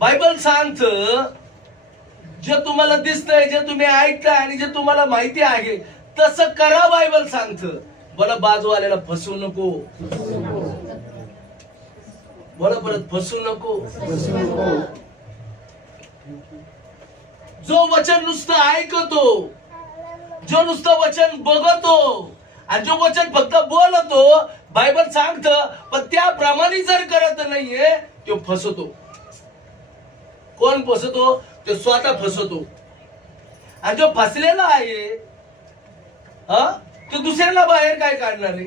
Bible सांगत जे तुम्हाला दिसतंय, जे तुम्ही ऐकताय आणि जे तुम्हाला माहिती आहे तसं करा. बायबल सांगत. बोला, बाजूवाल्याला फसवू नको. बोला परत, फसवू नको. जो वचन नुसतं ऐकतो, जो नुसतं वचन बघतो आणि जो वचन फक्त बोलतो, बायबल सांगत पण त्याप्रमाणे जर करत नाहीये तो फसवतो. कोण फसवतो? तो स्वतः फसवतो. आणि जो फसलेला आहे तो दुसऱ्याला बाहेर काय काढणार आहे?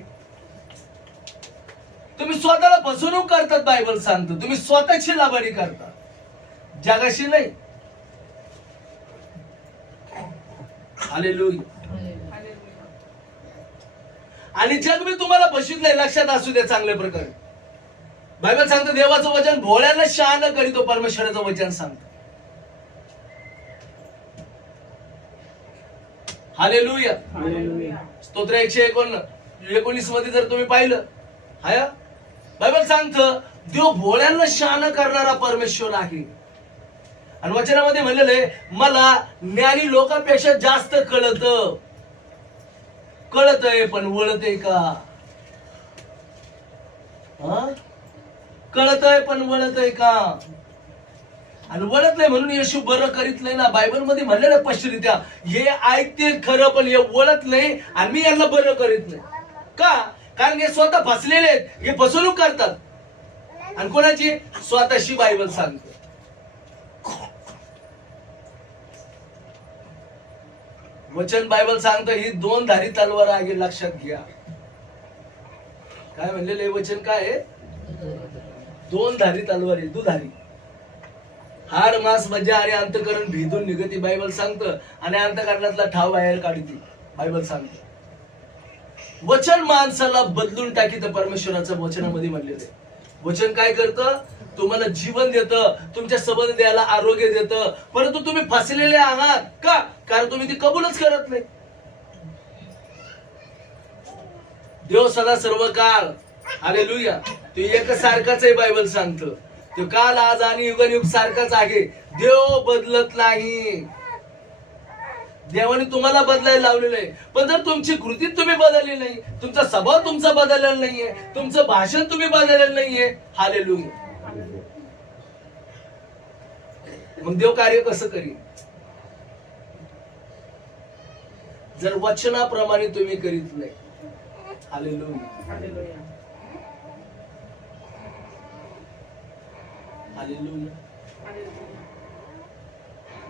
तुम्ही स्वतःला फसवणूक करतात. बायबल सांगतो तुम्ही स्वतःची लाभाडी करता, जगाशी नाही. हालेलुया. आणि जग मी तुम्हाला फसवित लक्षात असू द्या चांगल्या प्रकारे. बायबल सांगतं देवाचं वचन भोळ्याला शहाणं करीतो, परमेश्वराचं वचन सांगतं. हालेलुया. स्तोत्र 119 मध्ये जर तुम्ही पाहिलं, बायबल सांगतं देव भोळ्यांना शहाणं करणारा परमेश्वर आहे. आणि वचनामध्ये म्हणलेलं आहे, मला ज्ञानी लोकांपेक्षा जास्त कळतंय पण वळतंय का? कळतंय पण वळतंय का? आणि वळत नाही म्हणून येशू बरं करीत नाही ना. बायबल मध्ये म्हणलेलं स्पष्टरित्या, हे ऐकते खरं पण हे वळत नाही आणि मी यांना बरं करीत नाही. का? कारण हे स्वतः फसलेले आहेत, हे फसवणूक करतात. आणि कोणाची? स्वतःशी. बायबल सांगते वचन, बायबल सांगतं ही दोन धारी तलवार आहे, लक्षात घ्या. काय म्हणलेलं हे वचन? काय आहे? दोन धारी तलवार आहे, दुधारी. हाड मांस मज्जा आणि अंतकरण भेदून निघती, बायबल सांगतं. आणि अंतकरणातला ठाव बाहेर काढती, बायबल सांगतं. वचन माणसाला बदलून टाकीत, परमेश्वराचं वचनामध्ये म्हणलेलं आहे. वचन काय करतं? तुम्हाला जीवन देतं, तुमच्या संबंध द्यायला आरोग्य देतं. परंतु तुम्ही फसलेले आहात का? कारण तुम्ही ती कबूलच करत नाही. देव सदा सर्व काळ, हालेलुया, तो एक सारखाच आहे. बायबल सांगतं तो काल आज आणि युगानुयुग सारखाच आहे. देव बदलत नाही. देवाने तुम्हाला बदलायला लावलेलं आहे, पण जर तुमची कृती तुम्ही बदलली नाही, तुमचा स्वभाव तुमचा बदललेला नाहीये, तुमचं भाषण तुम्ही बदललेलं नाहीये, हालेलुया, मग देव कार्य कसं करील? जर वचनाप्रमाणे तुम्ही करीत नाही. Hallelujah, hallelujah.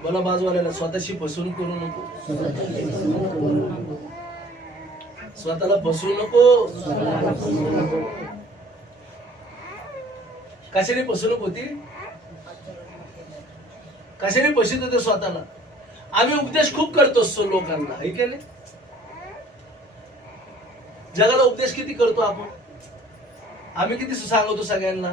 बोला बाजूवाल्याला, स्वतःशी फसवणूक करू नको. स्वतःला फसवू नको. कशाने फसवणूक होती? कशाने फसवत होते स्वतःला? आम्ही उपदेश खूप करतो लोकांना, हे केले. जगाला उपदेश किती करतो आपण? आम्ही किती सांगतो सगळ्यांना,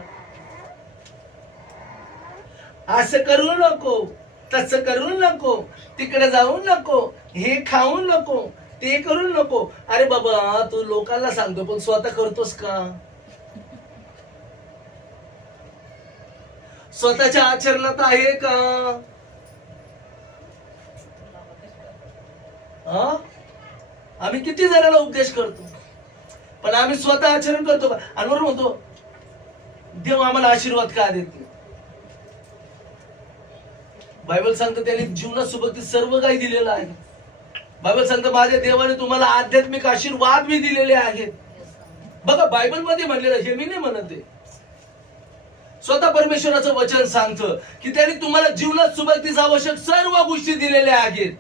असं करू नको, तसं करू नको, तिकडे जाऊ नको, हे खाऊ नको, ते करू नको. अरे बाबा, तू लोकांना सांगतो पण स्वतः करतोस का? स्वतःच्या आचरणात आहे का? आम्ही किती जणांना उपदेश करतो, पण आम्ही स्वतः आचरण करतो का? आणि बरोबर म्हणतो देव आम्हाला आशीर्वाद का देत नाही? बायबल सांगतं त्याने जीवनात सोबत सर्व काही दिलेलं आहे. बायबल सांगतं माझ्या देवाने तुम्हाला आध्यात्मिक आशीर्वाद मी दिलेले आहेत. बघा बायबल मध्ये म्हणलेलं, हे मी नाही म्हणत आहे, स्वतः परमेश्वराचं वचन सांगतं की त्याने तुम्हाला जीवनात सुबत्तीस आवश्यक सर्व गोष्टी दिलेल्या आहेत.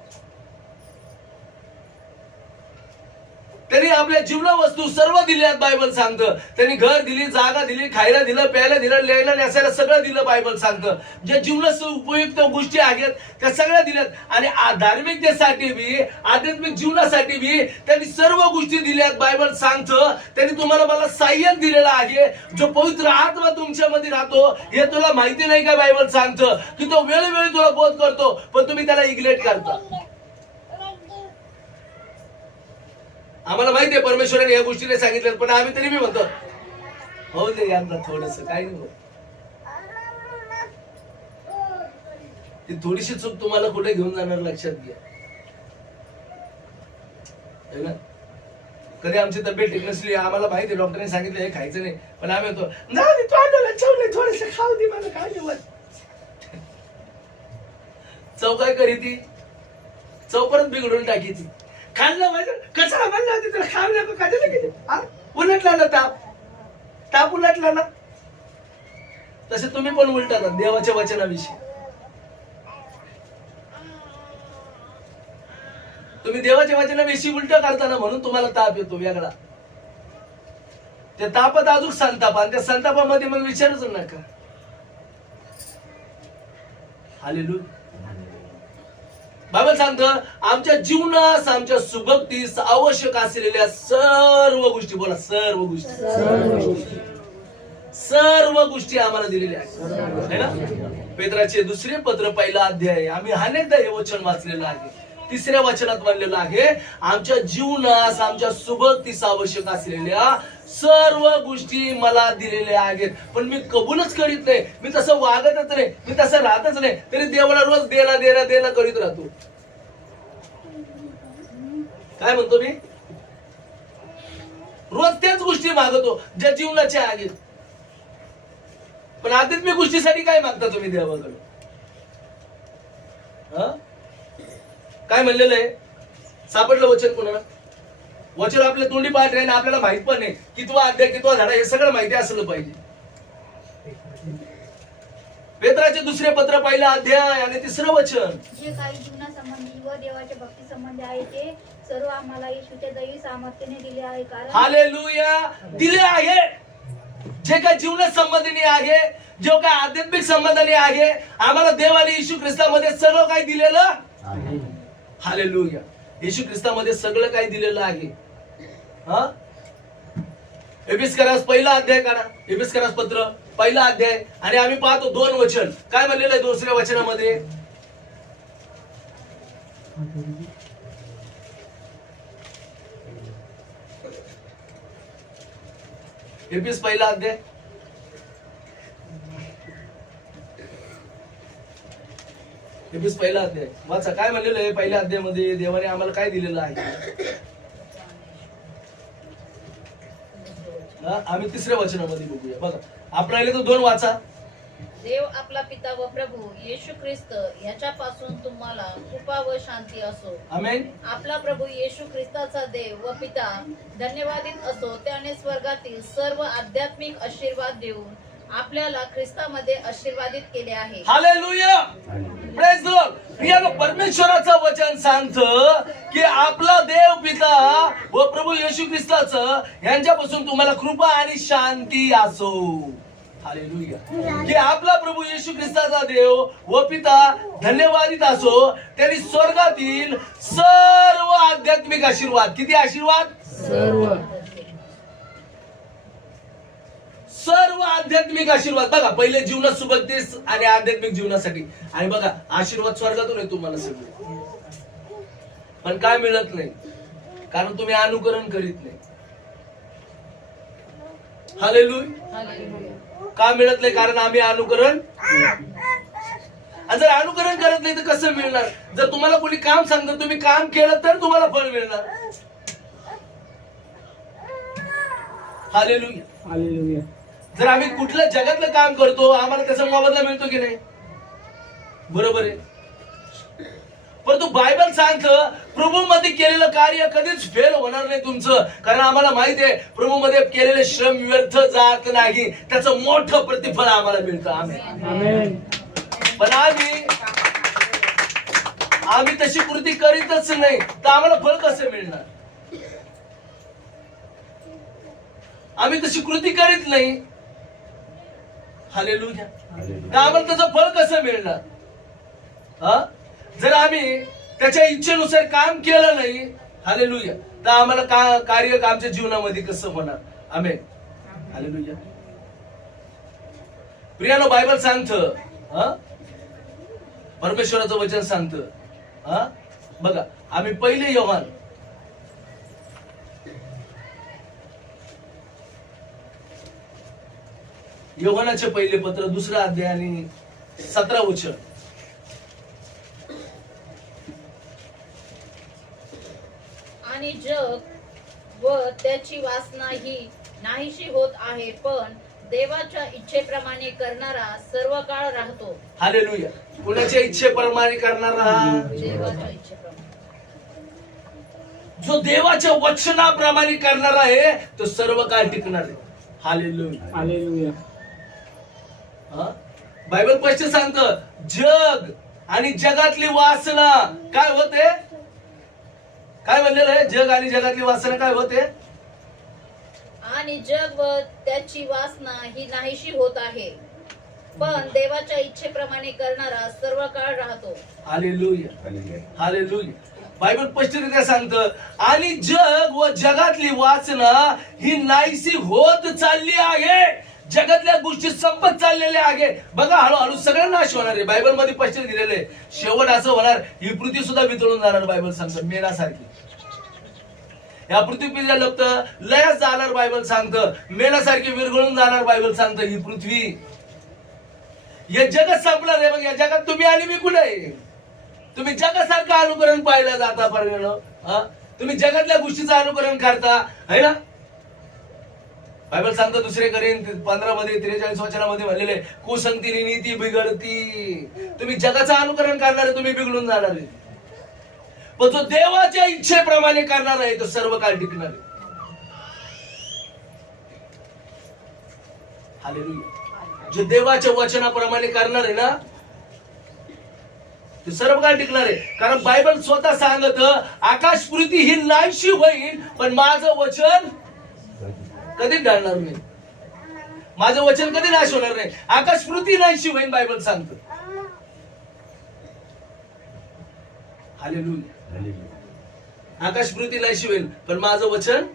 त्यांनी आपल्या जीवना वस्तू सर्व दिल्या. बायबल सांगतं त्यांनी घर दिली, जागा दिली, खायला दिलं, प्यायला दिलं, लिहायला नेसायला सगळं दिलं. बायबल सांगतं ज्या जीवनात उपयुक्त गोष्टी आहेत त्या सगळ्या दिल्यात. आणि धार्मिकतेसाठी बी, आध्यात्मिक जीवनासाठी बी त्यांनी सर्व गोष्टी दिल्यात. बायबल सांगतं त्यांनी तुम्हाला मला सहाय्यक दिलेला आहे, जो पवित्र आत्मा तुमच्यामध्ये राहतो. हे तुला माहिती नाही का? बायबल सांगतं की तो वेळोवेळी तुला बोध करतो, पण तुम्ही त्याला इग्नोर करता. आम्हाला माहितीये परमेश्वराने या गोष्टीने सांगितलं, पण आम्ही तरी मी म्हणतो हो दे यांना थोडस, काही नाही. ती थोडीशी चूक तुम्हाला कुठे घेऊन जाणार लक्षात घ्या, है ना? कधी आमची तब्येत ठीक नसली, आम्हाला माहिती आहे डॉक्टरने सांगितलं हे खायचं नाही, पण आम्ही होतो थोडस खाऊ दे मला, काय देवत चव काय करी ती, चव परत बिघडून टाकी ती. खाल्लं म्हणजे कसं म्हणलं होती तुला, खाऊ नको खायला किती उलटला ना, ताप उलटला ना. तसे तुम्ही पण उलटा देवाच्या वचनाविषयी. तुम्ही देवाच्या वचनाविषयी उलट करताना म्हणून तुम्हाला ताप येतो वेगळा. त्या तापात अजून संताप, आणि त्या संतापामध्ये मग विचारच नका. हालेलुया. बायबल सांगतं आमच्या जीवनास, आमच्या सुभक्तीस आवश्यक असलेल्या सर्व गोष्टी, बोला सर्व गोष्टी, सर्व गोष्टी आम्हाला दिलेल्या आहेत, है ना? पेत्राचे दुसरे पत्र पहिला अध्याय, आम्ही अनेकदा हे वचन वाचलेलं आहे. तिसऱ्या वचनात म्हणलेलं आहे आमच्या जीवनास, आमच्या सुभक्तीस आवश्यक असलेल्या सर्व गोष्टी मला दिलेल्या आहेत. पण मी कबूलच करीत नाही, मी तसं वागतच नाही, मी तसं राहतच नाही, तरी देवाला रोज देणं करीत राहतो. काय म्हणतो मी? रोज त्याच गोष्टी मागतो ज्या जीवनाच्या आहेत. पण आध्यात्मिक गोष्टीसाठी काय मागता तुम्ही देवाकडे? काय म्हणलेलं आहे? सापडलं वचन कोणाला? वचन आपल्या तोंडी पाठ राहील, आपल्याला माहित पण नाही कितवा अध्याय कितवा झाडा, हे सगळं माहिती असलं पाहिजे. पेत्राचे दुसरे पत्र पहिला अध्याय आणि तिसरं वचन, जे काही जीवनासंबंधी व देवाच्या भक्ती संबंधी आहे ते सर्व आम्हाला येशूच्या दैवी सामर्थ्याने दिले आहे. कारण हालेलुया, दिले आहे. जे काही जीवना संबंधी आहे, जो काही आध्यात्मिक संबंधाने आहे, आम्हाला देवाने येशू ख्रिस्तामध्ये सगळं काही दिलेलं आहे. हालेलुया. येशू ख्रिस्तामध्ये सगळं काही दिलेलं आहे. एफिसकरास पहिला अध्याय काढा, एफिसकरास पत्र पहिला अध्याय, आणि आम्ही पाहतो 2 वचन. काय म्हणलेलं आहे दुसऱ्या वचनामध्ये? एफिस पहिला अध्याय, एफिस पहिला अध्याय वाचा. काय म्हणलेलं आहे पहिल्या अध्यायामध्ये? देवाने आम्हाला काय दिलेलं आहे? आम्ही तिसऱ्या वचनामध्ये बघूया. बघा, आपल्याला तो 2 वाचा. देव आपला पिता व प्रभू येशू ख्रिस्त याच्यापासून तुम्हाला कृपा व शांती असो. आमेन. आपला प्रभू येशू ख्रिस्ताचा देव व पिता धन्यवादित असो. त्याने स्वर्गातील सर्व आध्यात्मिक आशीर्वाद देऊन आपल्याला ख्रिस्तामध्ये आशीर्वादित केले आहे. Hallelujah, praise the lord. प्रियानो, परमेश्वराचं वचन सांगतं की आपला देव पिता व प्रभू येशू ख्रिस्ताचं यांच्यापासून तुम्हाला कृपा आणि शांती असो. हालेलुया. की आपला प्रभू येशू ख्रिस्ताचा देव व पिता धन्यवादित असो. त्यांनी स्वर्गातील सर्व आध्यात्मिक आशीर्वाद, किती आशीर्वाद? सर्व आध्यात्मिक आशीर्वाद. बघा, पहिले जीवनात सुबत्तीस आणि आध्यात्मिक जीवनासाठी. आणि बघा, आशीर्वाद स्वर्गातून आहे तुम्हाला सगळे. पण काय मिळत नाही? कारण तुम्ही अनुकरण करीत नाही. हालेलुया. का मिळत नाही? कारण आम्ही अनुकरण. आणि जर अनुकरण करत नाही तर कसं मिळणार? जर तुम्हाला कोणी काम सांगतं, तुम्ही काम केलं तर तुम्हाला फळ मिळणार. हालेलुया. हालेलुया. जर आम्ही कुठल्या जगातलं काम करतो, आम्हाला त्याचा मोबदला मिळतो की नाही? बरोबर आहे. परंतु बायबल सांगतं प्रभू मध्ये केलेलं कार्य कधीच फेल होणार नाही तुमचं. कारण आम्हाला माहिती आहे प्रभू मध्ये केलेले श्रम व्यर्थ जात नाही, त्याचं मोठं प्रतिफळ आम्हाला मिळतं. आमेन. पण आम्ही तशी कृती करीतच नाही, तर आम्हाला फळ कसं मिळणार? आम्ही तशी कृती करीत नाही. हालेलुया. तर आम्हाला त्याचं फळ कसं मिळणार? जर आम्ही त्याच्या इच्छेनुसार काम केलं नाही, हालेलुया, तर आम्हाला कार्य आमच्या जीवनामध्ये कसं होणार? आमेन. हालेलुया. प्रियानो, बायबल सांगतं, परमेश्वराचं वचन सांगतं. बघा, आम्ही पहिले योहानाचे पहिले पत्र 2 अध्याय आणि 17 वचन. आणि जग व त्याची वासना ही नाहीशी होत आहे, पण देवाच्या इच्छेप्रमाणे करणारा सर्व काळ राहतो. हालेलुया. कुणाच्या इच्छेप्रमाणे करणारा, देवाच्या इच्छेप्रमाणे. जो देवाच्या वचनाप्रमाणे करणारा आहे तो सर्व काळ टिकणार आहे. हालेलुया. हालेलुया. बायबल स्पष्ट सांगतं, जग आणि जगातली वासना काय होते, काय म्हणलेलं आहे, जग आणि जगातली वासना काय होते, आणि जग व त्याची वासना ही नाहीशी होत आहे, पण देवाच्या इच्छेप्रमाणे करणारा सर्व काळ राहतो. हालेलुया. हालेलुया. बायबल स्पष्टरित्या सांगतं, आणि जग व जगातली वासना ही नाहीशी होत चालली आहे. जगातल्या गोष्टी संपत चाललेल्या आहे. बघा, हळूहळू सगळं नाश होणार आहे. बायबल मध्ये स्पष्ट दिलेलं आहे, शेवट असं होणार, ही पृथ्वी सुद्धा वितळून जाणार. बायबल सांगतं मेणासारखी, या पृथ्वीच्या लोक लयच जाणार. बायबल सांगतं मेणासारखी विरघळून जाणार. बायबल सांगतं ही पृथ्वी, हे जगच संपणार आहे. बघ, या जगात तुम्ही आणि मी कुठे आहे? तुम्ही जगासारखं अनुकरण पाहिलं जाता पर्यंत, तुम्ही जगातल्या गोष्टीचं अनुकरण करता, है ना? बायबल सांगतो दुसरे करीन 15 मध्ये 43 वचनामध्ये म्हणलेले, कुसंगतीने नीती बिघडती. तुम्ही जगाचं अनुकरण करणारे तुम्ही बिघडून जाणार आहे, पण जो देवाच्या इच्छेप्रमाणे करणार आहे तो सर्व काळ टिकणार आहे. हालेलुया. जो देवाच्या वचनाप्रमाणे करणार आहे ना ते सर्व काळ टिकणार आहे. कारण बायबल स्वतः सांगत, आकाश पृथ्वी ही नाहीशी होईल, पण माझं वचन कधी ढळणार नाही. माझं वचन कधी नाश होणार नाही. आकाश पृथ्वी नाहीशी होईल, बायबल सांगत. हालेलुया. आकाश पृथ्वी नाहीशी होईल, पण माझं वचन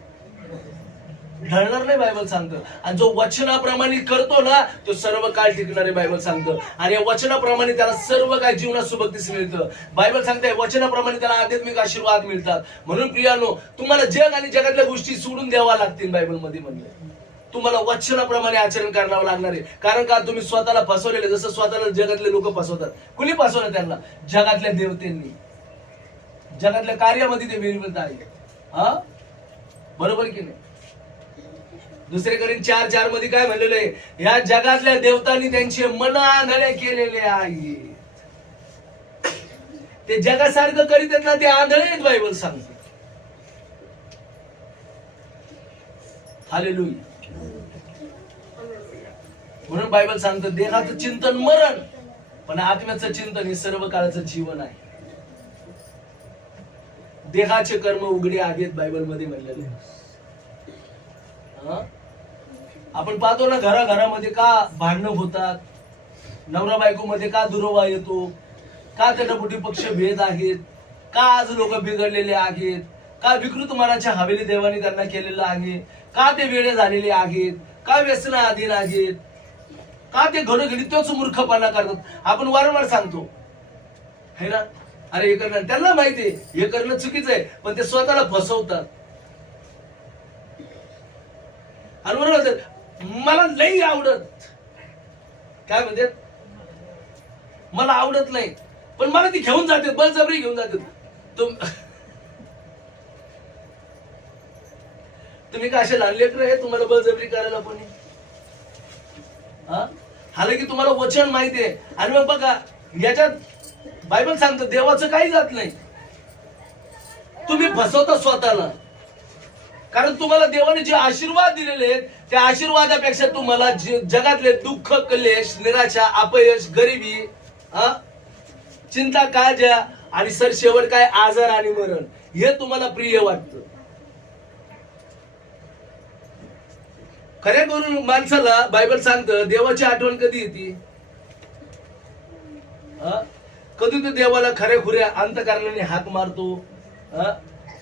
ढळणार नाही, बायबल सांगतं. आणि जो वचनाप्रमाणे करतो ना तो सर्व काळ टिकणार आहे, बायबल सांगतं. आणि या वचनाप्रमाणे त्याला सर्व काय जीवनात सुबत्तीस मिळतं. बायबल सांगते वचनाप्रमाणे त्याला आध्यात्मिक आशीर्वाद मिळतात. म्हणून प्रियानो, तुम्हाला जग आणि जगातल्या गोष्टी सोडून द्यावा लागतील. बायबल मध्ये म्हणलं तुम्हाला वचनाप्रमाणे आचरण करावं लागणार आहे. कारण का, तुम्ही स्वतःला फसवलेले, जसं स्वतःला जगातले लोक फसवतात. कुणी फसवलं त्यांना? जगातल्या देवतेंनी, जगातल्या कार्यामध्ये ते विरमत आहे. बरोबर की नाही? दुसरे करीन 4:4 मध्ये काय म्हणलेलं आहे, या जगातल्या देवतांनी त्यांचे मन आंधळे केलेले आहे. ते जगासारखं करीत आहेत ना, ते आंधळे आहेत, बायबल सांगते. हालेलुया. म्हणून बायबल सांगतं, देहाचं चिंतन मरण, पण आत्म्याचं चिंतन हे सर्व काळाचं जीवन आहे. देहाचे कर्म उघडे आहेत, बायबल मध्ये म्हणलेले. आपण पाहतो ना, घराघरामध्ये का भांडणं होतात, नवरा बायको मध्ये का दुरावा येतो, का तटापुटी पक्ष भेद आहेत, का आज लोक बिघडलेले आहेत, का विकृत मनाच्या हवेली देवाने त्यांना केलेलं आहे, का ते वेडे झालेले आहेत, का व्यसना अधीन आहेत, का ते घडोघडी तोच मूर्खपणा करतात. आपण वारंवार सांगतो, है ना, अरे हे करणं, त्यांना माहितीये हे करणं चुकीचं आहे, पण ते स्वतःला फसवतात. आणि बरोबर, मला नाही आवडत, काय म्हणते, मला आवडत नाही, पण मला ती घेऊन जाते, बळजबरी घेऊन जाते. तुम्ही का असे लहान लेकरं आहे तुम्हाला बळजबरी करायला कोणी? हालांकी की तुम्हाला वचन माहितीये. आणि मग बघा, याच्यात बायबल सांगतं देवाचं काही जात नाही. तुम्ही फसवता स्वतःला. कारण तुम्हाला देवाने जे आशीर्वाद दिलेले आहेत त्या आशीर्वादापेक्षा तुम्हाला जगातले दुःख, क्लेश, निराशा, अपयश, गरिबी, चिंता, काळज्या आणि शेवट काय, आजार आणि मरण, हे तुम्हाला प्रिय वाटतं. खऱ्या करून माणसाला बायबल सांगतं देवाची आठवण कधी येते? कधी तो देवाला खऱ्या खुऱ्या अंतःकरणाने हाक मारतो,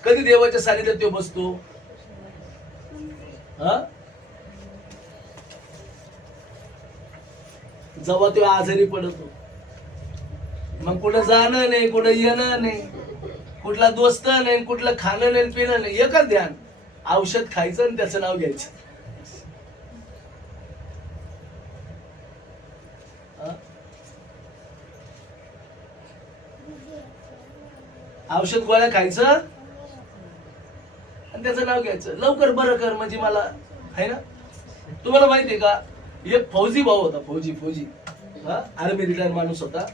कधी देवाच्या सानिध्यात तो बसतो. जेव्हा तो आजारी पडतो, मग कुठं जाणं नाही, कुठं येणं नाही, कुठला दोस्त नाही, कुठलं खाणं नाही, पिणं नाही, एकच ध्यान, औषध खायचं आणि त्याचं नाव घ्यायचं. औषध गोळ्या खायचं आणि त्याचं नाव घ्यायचं. लवकर बरं कर म्हणजे मला आहे ना. तुम्हाला माहितीये का, एक फौजी भाऊ होता, फौजी आर्मी रिटायर माणूस होता,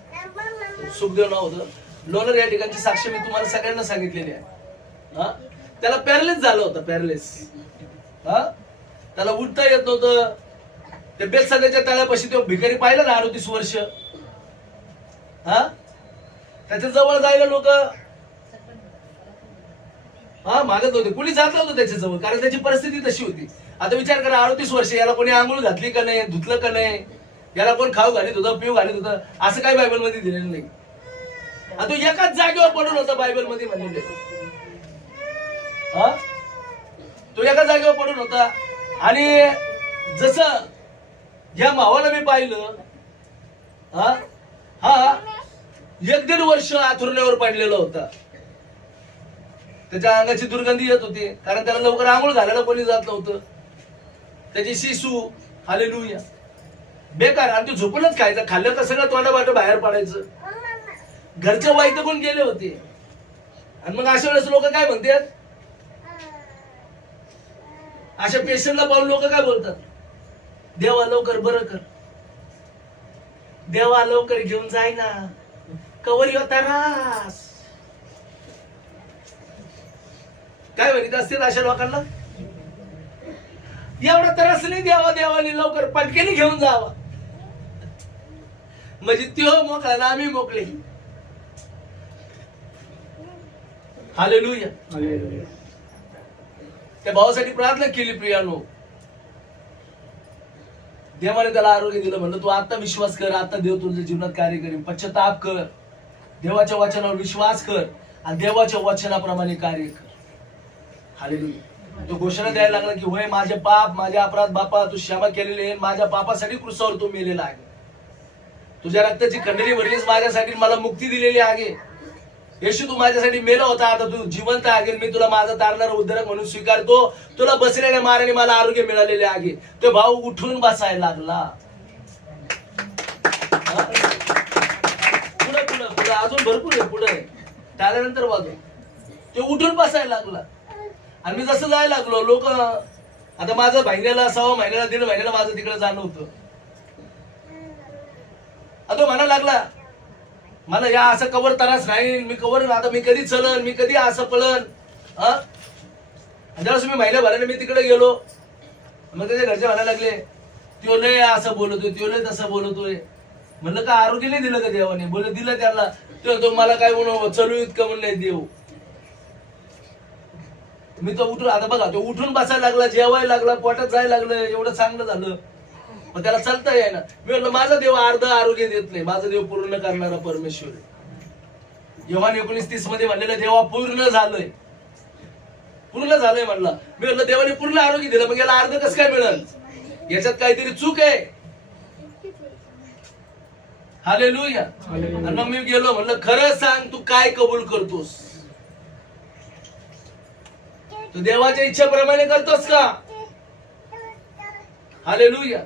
सुखदेव नाव होतं. लोणार या ठिकाणची साक्ष मी तुम्हाला सगळ्यांना सांगितलेली आहे. त्याला पॅरलेस झालं होतं, पॅरलेस. त्याला उठता येत नव्हतं. ते बेलसाच्या तळ्यापाशी तो भिकारी पाहिला ना 38 वर्ष. त्याच्या जवळ जायला लोक मागत होते, कुणी जात नव्हतं त्याच्या जवळ, कारण त्याची परिस्थिती तशी होती. आता विचार करा, 38 वर्ष, याला कोणी आंघोळ घातली का नाही, धुतलं का नाही, याला कोण खाऊ घालीत होतं, पिऊ घालीत होतं, असं काही बायबल मध्ये दिलेलं नाही. तो एकाच जागेवर पडून होता बायबल मध्ये म्हणलेले. तो एका जागेवर पडून होता. आणि जसं या मावाला मी पाहिलं, 1-1.5 वर्ष आथुरण्यावर पडलेला होता. त्याच्या अंगाची दुर्गंधी येत होती, कारण त्याला लवकर आंघोळ घालायला कोणी जात नव्हतं. त्याची शिसू, हालेलुया, बेकार. आणि तू झोपूनच खायचं, खाल्लं तर सगळं तोंडाबाट बाहेर पडायचं. घरचे वाईट पण गेले होते. आणि मग अशा वेळेस लोक काय म्हणतात, अशा पेशंटला पाहून लोक काय बोलतात, देवा लवकर बरं कर, देवा लवकर घेऊन जाय ना, कवर होता रास. काय म्हणत असतील अशा लोकांना, एवढा त्रास नाही द्यावा, देवाने लवकर पटकेने घेऊन जावा, म्हणजे त्यो मोकळा ना आम्ही मोकळे. हालेलुया. त्या भावासाठी प्रार्थना केली प्रियानो. देवाने त्याला आरोग्य दिलं. म्हणलं तू आता विश्वास कर, आता देव तुझ्या जीवनात कार्य करेल. पश्चाताप कर, देवाच्या वचनावर विश्वास कर आणि देवाच्या वचनाप्रमाणे कार्य कर. हालेलुया. तो घोषणा द्यायला लागला की होय माझे पाप, माझे अपराध बापा तू क्षमा केलेले, माझ्या पापासाठी क्रूसावर तू मेलेला आहे, तुझ्या रक्ताची खंडणी भरलीस माझ्यासाठी, मला मुक्ती दिलेली आहे. येशू तू माझ्यासाठी मेला होता, आता तू जिवंत आहे, मी तुला माझा तारणारा उद्धारक म्हणून स्वीकारतो. तुला बसलेल्या माराने मला आरोग्य मिळालेले आहे. तो भाऊ उठून बसायला लागला. पुढे पुढे पुढे अजून भरपूर आहे, पुढे त्यानंतर वाजू. तो उठून बसायला लागला. आणि मी जसं जायला लागलो, लोक आता माझं महिन्याला 6 महिन्याला 1.5 महिन्याला माझं तिकडे जाणं होतं. आता म्हणायला लागला मला या असं कवर त्रास नाही, मी कवर आता मी कधी चलन, मी कधी असं पळन. ज्यावेळेस मी महिन्याभराने मी तिकडे गेलो, मग त्याच्या घरचे म्हणायला लागले त्यो लय असं बोलतोय, त्यो लय तसं बोलतोय. म्हणलं का आरोग्य नाही दिलं का देवाने? बोल दिलं त्याला. तो मला काय म्हणून चलू इतकं म्हणलंय देव. मी तो उठून, आता बघा तो उठून बसायला लागला, जेवायला लागला, पोटात जायला लागलं, एवढं चांगलं झालं. पण त्याला चालता येईना. मी म्हणलं माझा देव अर्ध आरोग्य देत नाही, माझा देव पूर्ण करणारा परमेश्वर आहे. योहान 19:30 मध्ये म्हणलेलं देवा पूर्ण झालंय, पूर्ण झालंय म्हणलं. मी म्हणलं देवाने पूर्ण आरोग्य दिलं, मग याला अर्ध कसं काय मिळेल? याच्यात काहीतरी चूक आहे. हालेलुया. आणि मग मी गेलो, म्हणलं खरं सांग तू काय कबूल करतोस? तू देवाच्या इच्छेप्रमाणे करतोस का? हालेलुया.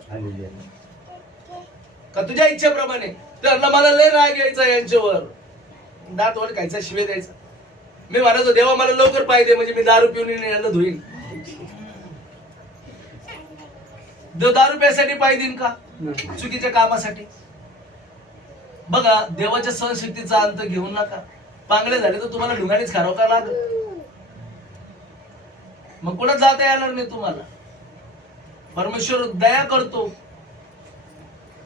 का तुझ्या इच्छेप्रमाणे? तर मला लय राग यायचा यांच्यावर, दात वर खायचा, शिवे द्यायचा. मी म्हणायचो देवा मला लवकर पाहिजे, म्हणजे मी दारू पिऊन यांना धुईन. देव दारू प्यासाठी पाहिजे का? चुकीच्या कामासाठी? बघा देवाच्या सहनशक्तीचा अंत घेऊ नका. पांगळे झाले तर तुम्हाला ढुंगाणीच खाराव का लागत, मग कुठं जाता येणार नाही तुम्हाला. परमेश्वर दया करतो,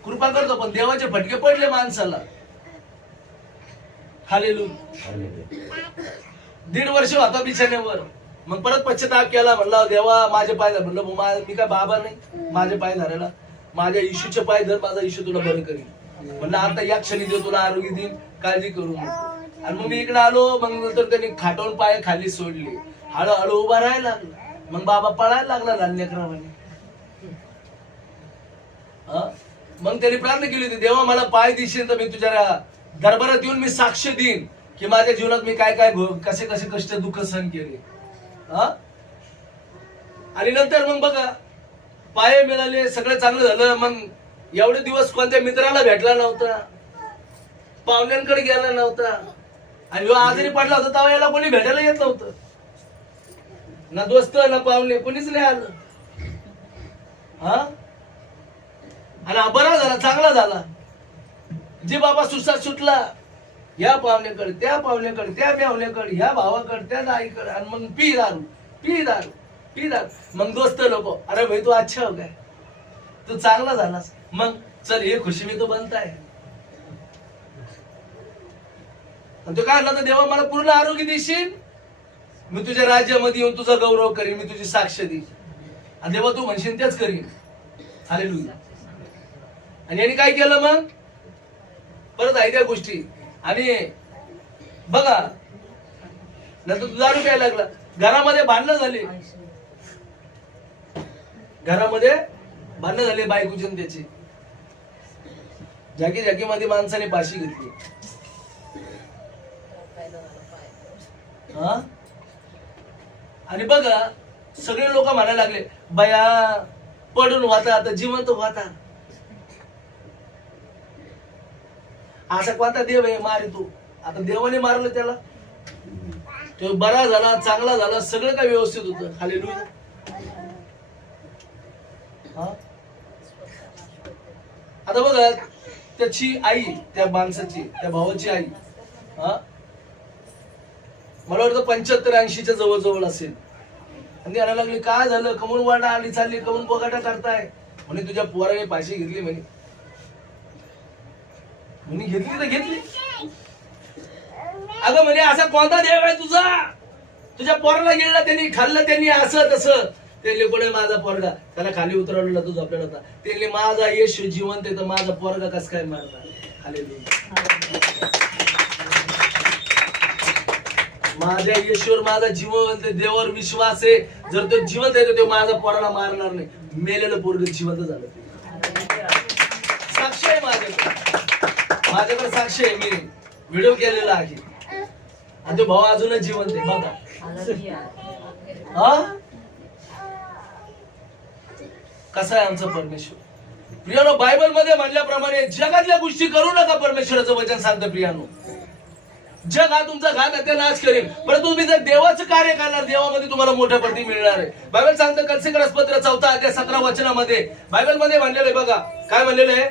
कृपा करतो, पण देवाचे फटके पडले माणसाला. हालेलुया. 1.5 वर्ष होता बिछाण्यावर, मग परत पश्चाताप केला. म्हणला देवा माझे पाय धर. म्हणलं मी काय बाबा नाही माझे पाय धरायला, माझ्या येशूचे पाय धर, माझा येशू तुला बरं करेल. म्हणलं आता या क्षणी देव तुला आरोग्य देईन, काळजी करू नको. आणि मग मी इकडे आलो, मग नंतर त्यांनी खाटवून पाय खाली सोडले, हळूहळू उभा राहायला लागला. मग बाबा पळायला लागला लहान लेकरावाने. मग त्यांनी प्रार्थना केली होती, देवा मला पाय दिसेल तर मी तुझ्या दरबारात येऊन मी साक्ष देईन की माझ्या जीवनात मी काय काय कसे कसे कष्ट दुःख सहन केले. आणि नंतर मग बघा पाय मिळाले, सगळं चांगलं झालं. मग एवढे दिवस कोणत्या मित्राला भेटला नव्हता, पाहुण्यांकडे गेला नव्हता, आणि आजारी पडला होता तेव्हा याला कोणी भेटायला येत नव्हतं. ना दोस्त ना पाहुणे कोणीच नाही आलं. हा आणि हा बरा झाला, चांगला झाला. जे बाबा सुसाट सुटला या पाहुण्याकडे, त्या पाहुण्याकडे, त्या मेवण्याकडे, ह्या भावाकडे, त्या नाईकडे, आणि मग पी दारू पी दारू पी दारू. मग दोस्त लोक, अरे भाई तू अच्छा हो काय, तू चांगला झालास, मग चल ये खुशी मी तो बनताय. आणि तो काय म्हणला, तर देवा मला पूर्ण आरोग्य देशील, मी तुझ्या राज्यामध्ये येऊन तुझा गौरव करीन, मी तुझी साक्ष देईन. आणि देवा तू म्हणशील तेच करीन. हालेलुया. आणि यांनी काय केलं मग, परत आहे त्या गोष्टी. आणि बघा नंतर तू दारू प्यायला लागला, घरामध्ये भांडणं झाले, घरामध्ये भांडणं झाले बायकोची आणि त्याची. झाकी झाकी मध्ये माणसाने फाशी घेतली. हा आणि बघा सगळे लोक म्हणायला लागले, बया पडून वाता आता जिवंत वाता, असा कोणता देव आहे मारे तू. आता देवाने मारलं त्याला, तो बरा झाला, चांगला झाला, सगळं काय व्यवस्थित होतं. हालेलुया. आता बघा त्याची आई, त्या माणसाची, त्या भावाची आई, मला वाटतं 75-80च्या जवळ असेल. आणि यायला लागली, काय झालं, कमून वाडा आली चालली, कमून बोगाटा करताय. म्हणे तुझ्या पोराने फाशी घेतली. म्हणे घेतली तर घेतली. अगं म्हणे असा कोणता देव आहे तुझा, तुझ्या पोराला गेला त्यांनी, खाल्लं त्यांनी, असं तसं. ते कोणी माझा पोरगा, त्याला खाली उतरवलेला तू झोपलेला होता. ते माझा येशू जिवंत आहे, तर माझा पोरगा कस काय मारणार. हालेलुया. माझ्या येशूवर माझा जिवंत देवावर विश्वास आहे. जर तो जिवंत आहे तर तो माझा पोराला मारणार नाही. मेलेलं पोरग जिवंत झालं. साक्ष आहे माझ्याकडे साक्ष आहे. मी व्हिडिओ केलेला आहे आणि तो भाऊ अजूनच जिवंत आहे. बघा कसा आहे आमचा परमेश्वर. प्रियानो, बायबल मध्ये म्हटल्याप्रमाणे जगातल्या गोष्टी करू नका, परमेश्वराचं वचन सांगतं. प्रियानो, जग हा तुमचा घात नाश करेल, परंतु तुम्ही जर देवाचं कार्य करणार, देवामध्ये तुम्हाला मोठ्या पटी मिळणार आहे. बायबल सांगतं कलसीकर पत्र 4 अध्याय 17 वचनामध्ये, बायबल मध्ये म्हणलेलं आहे. बघा काय म्हणलेलं आहे,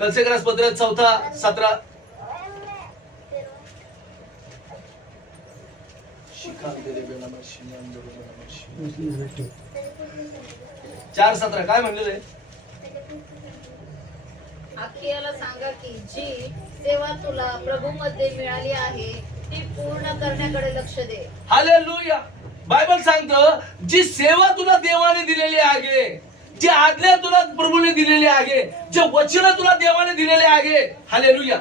कलसीकर पत्र 4:17. 4:17 काय म्हणलेलं आहे. आखियाला सांगा की जी सेवा तुला प्रभू मध्ये मिळाली आहे ती पूर्ण करण्याकडे लक्ष दे. हालेलुया. बायबल सांगतं जी सेवा तुला देवाने दिलेली आहे, जी आज्ञा तुला प्रभूने दिलेली आहे, जे वचन तुला देवाने दिलेले आहे, हालेलुया,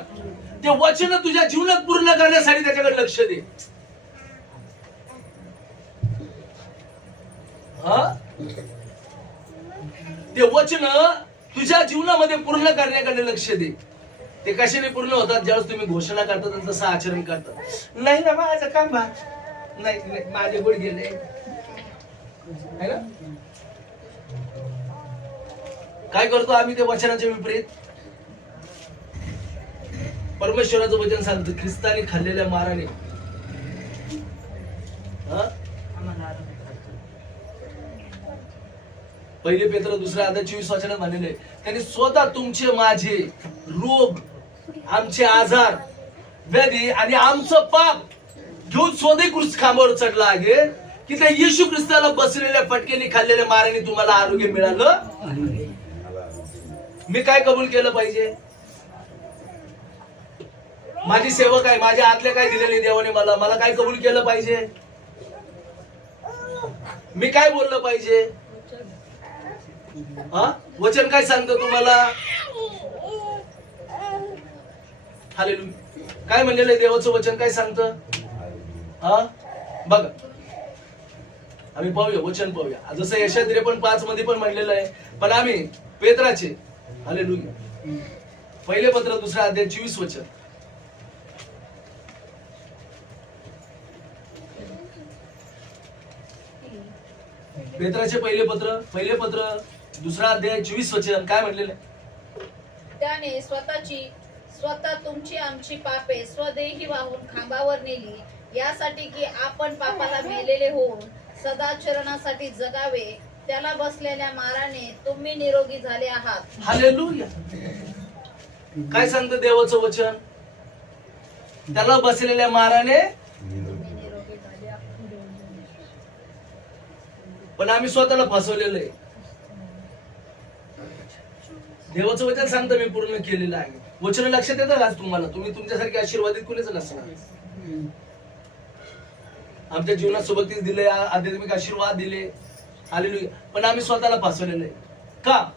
ते वचन तुझ्या जीवनात पूर्ण करण्यासाठी त्याच्याकडे लक्ष दे. ते वचन तुझ्या जीवनामध्ये पूर्ण करण्याकडे लक्ष दे. ते कशाने पूर्ण होतात, ज्यावेळेस तुम्ही घोषणा करतात आणि तसं आचरण करतात. नाही ना माझं काम बा, नाही माझे गुड गेले ना. काय करतो आम्ही ते वचनाच्या विपरीत. परमेश्वराचं वचन सांगतं ख्रिस्ताने खाल्लेल्या माराने पहिले पेत्र 2 अध्याय 24 वचनात म्हणलेले, त्यांनी स्वतः तुमचे माझे रोग, आमचे आजार, व्याधी आणि आमचं पाप घेऊन स्वतः क्रूस खांबावर चढला आहे, की त्या येशू ख्रिस्ताला बसलेल्या फटकेने खाल्लेल्या माराने तुम्हाला आरोग्य मिळालं. मी काय कबूल केलं पाहिजे. माझी सेवा काय, माझ्या आतल्या काय दिलेले देवाने मला काय कबूल केलं पाहिजे. मी काय बोललं पाहिजे. वचन काय सांगतं तुम्हाला. हालेलुया. काय म्हणलेलं आहे देवाचं वचन, काय सांगतं. बघा आम्ही पाहूया, वचन पाहूया. जसं यशा 53:5 मध्ये पण म्हणलेलं आहे, पण आम्ही पेत्राचे, हालेलुया, पहिले पत्र 2 अध्याय 24 वचन. पेत्राचे पहिले पत्र 2 अध्याय 24 वचन काय म्हणलेलं आहे. त्याने स्वतः तुमची आमची पापे स्वदेही वाहून खांबावर नेली, यासाठी की आपण पापाला मेलेले होऊन सदाचरणासाठी जगावे. त्याला बसलेल्या माराने तुम्ही निरोगी झाले आहात. हालेलुया. काय सांगतं देवाचं वचन? त्याला बसलेल्या माराने. पण आम्ही स्वतःला फसवलेलं आहे. देवाचं वचन सांगतं मी पूर्ण केलेलं आहे. वचन लक्षात येतं आज तुम्हाला? तुम्ही तुमच्यासारखे आशीर्वादित कोणीच नसणार. आमच्या जीवनात सोबतीच दिले, आध्यात्मिक आशीर्वाद दिले. हालेलुया. पण आम्ही स्वतःला फसवलेलं आहे. का?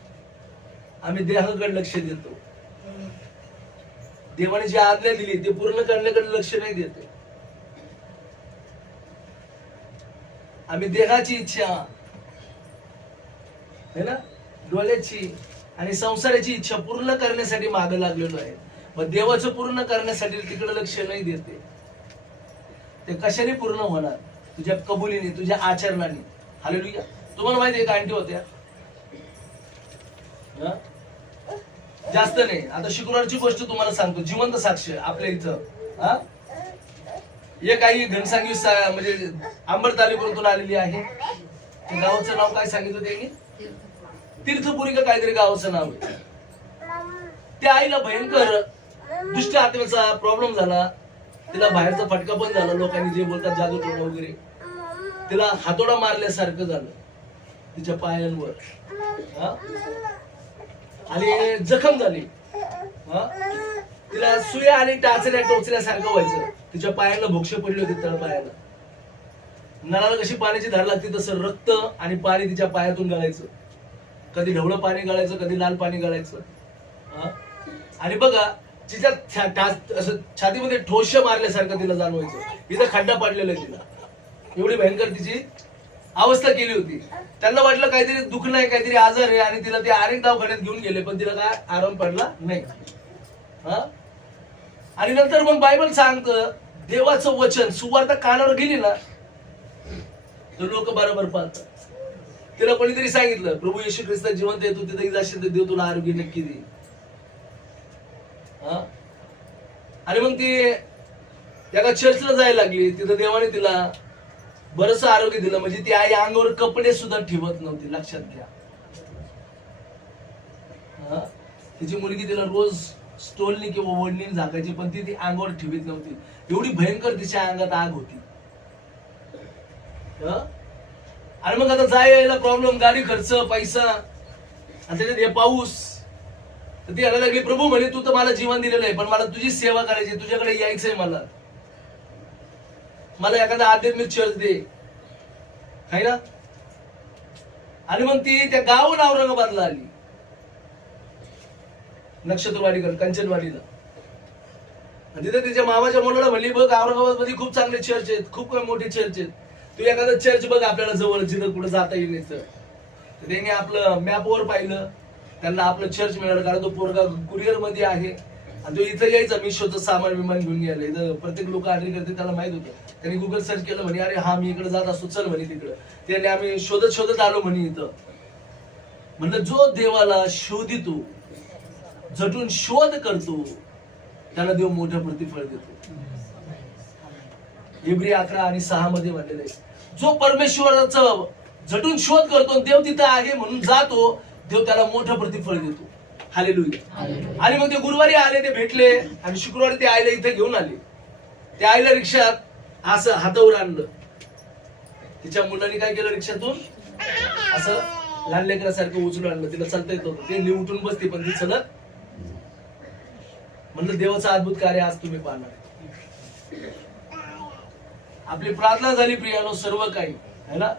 आम्ही देहाकडे लक्ष देतो. देवाने जी आज्ञा दिली ते पूर्ण करण्याकडे लक्ष नाही देते. आम्ही देहाची इच्छा है ना, डोळ्याची आणि संसाराची इच्छा पूर्ण करण्यासाठी मागे लागलेलो आहे. मग देवाचं पूर्ण करण्यासाठी तिकडे लक्ष नाही देते. ते कशाने पूर्ण होणार? तुझ्या कबुलीने, तुझ्या आचरणाने. हालेलुया. तुम्हाला माहिती आहे का, आंटी होत्या जास्त नाही. आता शुक्रवारची गोष्ट तुम्हाला सांगतो, जिवंत साक्ष आपल्या इथं. एक आई घनसांगी म्हणजे आंबड तालुक्यातून आलेली आहे. गावाचं नाव काय सांगितलं त्यांनी? तीर्थपुरी का काहीतरी गावाचं नाव आहे. त्या आईला भयंकर दुष्ट आत्म्याचा प्रॉब्लेम झाला. तिला बाहेरचा फटका पण झाला. लोकांनी जे बोलतात जादू टोना वगैरे. तिला हातोडा मारल्यासारखं झालं तिच्या पायांवर. आणि जखम झाली. तिला सुया आणि टाचण्या टोचल्यासारखं व्हायचं. तिच्या पायांना भोक्षे पडले होते तळपायाला. नळाला कशी पाण्याची धार लागते तसं रक्त आणि पाणी तिच्या पायातून गळायचं. कधी ढवळं पाणी गळायचं, कधी लाल पाणी गळायचं. आणि बघा तिच्या असं छातीमध्ये ठोश्य मारल्यासारखं तिला जाणवायचं. इथं खड्डा पडलेला तिला. एवढी भयंकर तिची अवस्था केली होती. त्यांना वाटलं काहीतरी दुःख नाही, काहीतरी आजार आहे, आणि तिला ते अनेक दवाखान्यात घेऊन गेले, पण तिला काय आराम पडला नाही. आणि नंतर मग बायबल सांगतं, देवाचं वचन सुवार्ता कानावर गेली ना तर लोक बरोबर पाहतात. तिला कोणीतरी सांगितलं प्रभू येशू ख्रिस्त जिवंत आहे, तू तिथे जाशील तर देव तुला आरोग्य नक्की देईल. आणि मग ती एका चर्चला जायला लागली. तिथं देवाने तिला बरंच आरोग्य दिलं. म्हणजे ती आई अंगावर कपडे सुद्धा ठेवत नव्हती. लक्षात घ्या. तिची मुलगी तिला रोज स्टोलनी किंवा वडणीने झाकायची, पण ती अंगावर ठेवत नव्हती. एवढी भयंकर तिच्या अंगात आग होती. आणि मग आता जाय यायला प्रॉब्लेम, गाडी खर्च, पैसा, आणि त्याच्यात हे पाऊस. तर ती यायला लागली, प्रभू म्हणे तू तर मला जीवन दिलेलं आहे, पण मला तुझी सेवा करायची, तुझ्याकडे यायचंय मला एखादा आध्यात्मिक चर्च दे, है ना. आणि मग ती त्या गावून औरंगाबादला आली, नक्षत्रवाडीकडे, कंचनवाडीला. तिथे तिच्या मामाच्या मुलाला म्हणली, बघ औरंगाबाद मध्ये खूप चांगले चर्च आहेत, खूप मोठे चर्च आहेत, तू एखादा चर्च बघ आपल्याला जवळ, जिथं कुठे जाता येईल. तर त्यांनी आपलं मॅपवर पाहिलं, त्यांना आपलं चर्च मिळालं, कारण तो पोरगा कुरिअर मध्ये आहे आणि तो इथं यायचा मिशोचं सामान विमान घेऊन यायला. इथं प्रत्येक लोक आर्डर करते, त्याला माहित होतं. त्यांनी गुगल सर्च केलं, म्हणे अरे हा मी इकडे जात असतो, चल म्हणे तिकडं. त्याने आम्ही शोधत आलो म्हणे इथं. म्हणलं जो देवाला शोधितो, झटून शोध करतो, त्याला देव मोठं प्रतिफळ देतो. इब्री 11 आणि 6 मध्ये म्हणलेलं आहे, जो परमेश्वराचं झटून शोध करतो, देव तिथं आहे म्हणून जातो, देव त्याला मोठं प्रतिफळ देतो. हालेलुया. आणि मग ते गुरुवारी आले, ते भेटले, आणि शुक्रवारी ते आईला इथे घेऊन आले. त्या आईला रिक्षात असं हातावर आणलं. तिच्या मुलांनी काय केलं, रिक्षातून असं लहान लेकरासारखं उचलून आणलं. तिला चालता येत होतं, ते उठून बसते, पण ती चलत. म्हणलं देवाचं अद्भुत कार्य आज तुम्ही पाहणार. आपली प्रार्थना झाली प्रियानो, सर्व काही है ना.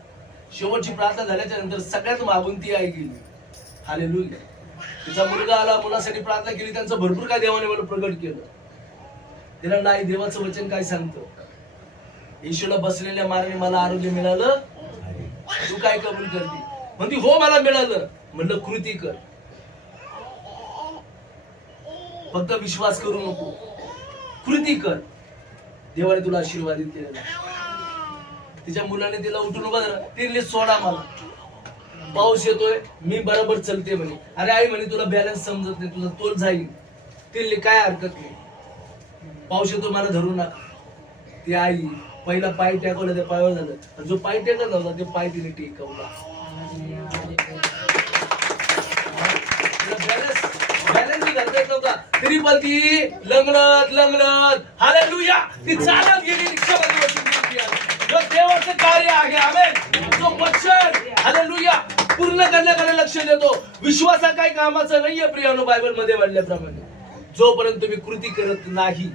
शेवटची प्रार्थना झाल्याच्या नंतर सगळ्यात मागून ती आई गेली. हालेलुया. तिचा मुलगा आला, मुलासाठी प्रार्थना केली, त्यांचं भरपूर काय देवाने मला प्रगट केलं. तिला नाही, देवाचं वचन काय सांगतो, येशूला बसलेल्या मार्गाने मला आरोग्य मिळालं, तू काय कबूल करते? म्हणती हो मला मिळालं. म्हणलं कृती कर, फक्त विश्वास करू नको, कृती कर. देवाने तुला आशीर्वादित केलेला. तिच्या मुलाने तिला उठून उभा झाला, तिने सोडा मला, पाऊस येतोय, मी बरोबर चलते म्हणे. अरे आई म्हणे तुला बॅलन्स समजत नाही, तुझा तोल जाईल. तिने काय हरकत नाही, पाऊस येतो मला धरू नका. ती आई पहिला पाय टेकवला त्या पायावर झालं, आणि जो पाय टेकत नव्हता ते पाय तिने टेकवला. बॅलन्स करता येत नव्हता तरी पण ती लंगडत हालेलुया ती चालत गेली रिक्षामध्ये बसून. जो देवाचं कार्य आहे, आमेन, जो वचन हालेलुया पूर्ण करण्याकडे लक्ष देतो. विश्वास हा काही कामाचा नाहीये प्रियानो. बायबल मध्ये म्हणल्याप्रमाणे जोपर्यंत तुम्ही कृती करत नाही,